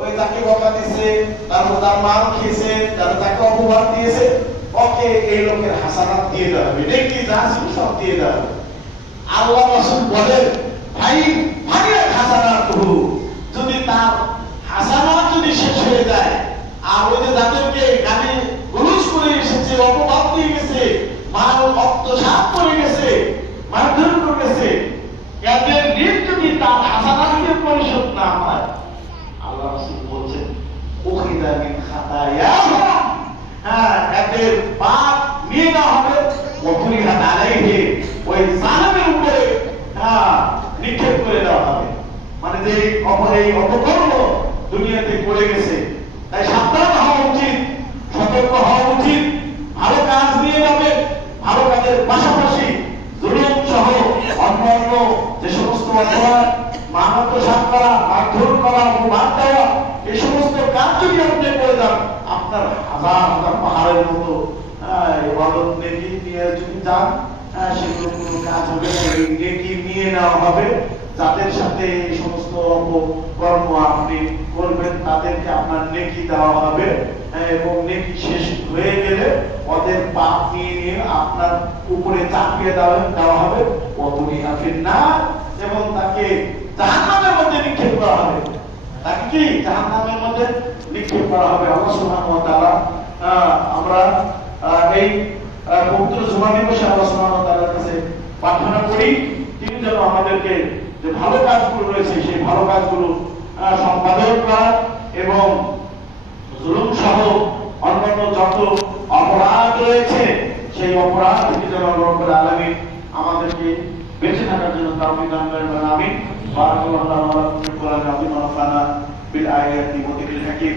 ওই তাকে বকা দিয়েছে, তারপর তার মাল খেয়েছে, তাকে অপবাদ দিয়েছে, ওকে এই লোকের হাসানাত দিয়ে দেওয়া হবে, নেকি যা ছিল সব দিয়ে দেওয়া হবে। আল্লাহ রাসূল বলেন, ভাই ভাইয়া হাসানাত যদি তার হাসানাত যদি শেষ হয়ে যায়, আর ওই যে যাদেরকে গালি গলুজ করে এসেছে, অপবাদ দিয়ে গেছে, মাল অত্যাচার করে গেছে, মারধর করে গেছে, এদের ঋণ যদি তার হাসানাতের পরিশোধ না হয়, আল্লাহ রাসূল বলছেন উখিদা মিন খাতায়াহুম, এদের পাপ নিয়ে নেওয়া হবে, ওয়াফুরিহাত আলাইহি, ওই জালিমের উপরে নিক্ষেপ করে দেওয়া হবে। মানে যে অপকর্ম দুনিয়াতে করে গেছে, তাই সাবধান হওয়া উচিত, সতর্ক হওয়া উচিত। ভালো কাজ নিয়ে যাবে, ভালো কাজের পাশাপাশি জুলুম সহ অন্যান্য যে সমস্ত অপরাধ, মান অপসারণ করা, মারধর করা, অপমান দেওয়া, এই সমস্ত কাজ যদি আপনি করে যান, আপনার হাজার হাজার পাহাড়ের মতো ইবাদত নেকি নিয়ে যদি যান, সেগুলো কোনো কাজ হবে না। এই নেকি নিয়ে নেওয়া হবে, যাদের সাথে এই সমস্ত অপকর্ম আপনি করবেন তাদেরকে আপনার নেকি দেওয়া হবে, এবং নেকি শেষ হয়ে গেলে ওদের পাপ নিয়ে নিয়ে আপনার উপরে চাপিয়ে দেওয়া হবে, ওয়াতুরিহা ফিন্নার, এবং তাকে জাহান্নামের মধ্যে নিক্ষেপ করা হবে। তাকে কি জাহান্নামের মধ্যে নিক্ষেপ করা হবে। আল্লাহ সুবহানাহু ওয়া তাআলা আমরা এই পবিত্র জুমা দিবসে আল্লাহ সুবহানাহু ওয়া তাআলার কাছে প্রার্থনা করি, তিনি যেন আমাদেরকে যে ভালো কাজগুলো রয়েছে সেই ভালো কাজগুলো সম্পাদন করা, এবং জুলুম সহ অন্যান্য যত অপরাধ রয়েছে সেই অপরাধ থেকে যেন রব্বুল আলামিন আমাদেরকে বেঁচে থাকার জন্য তৌফিক দান করেন। আমিন। বারাকাল্লাহু লানা ফিল কোরআনিল আযীম ওয়া নাফা'না বিল আয়াতি ওয়া যিকরিল হাকীম।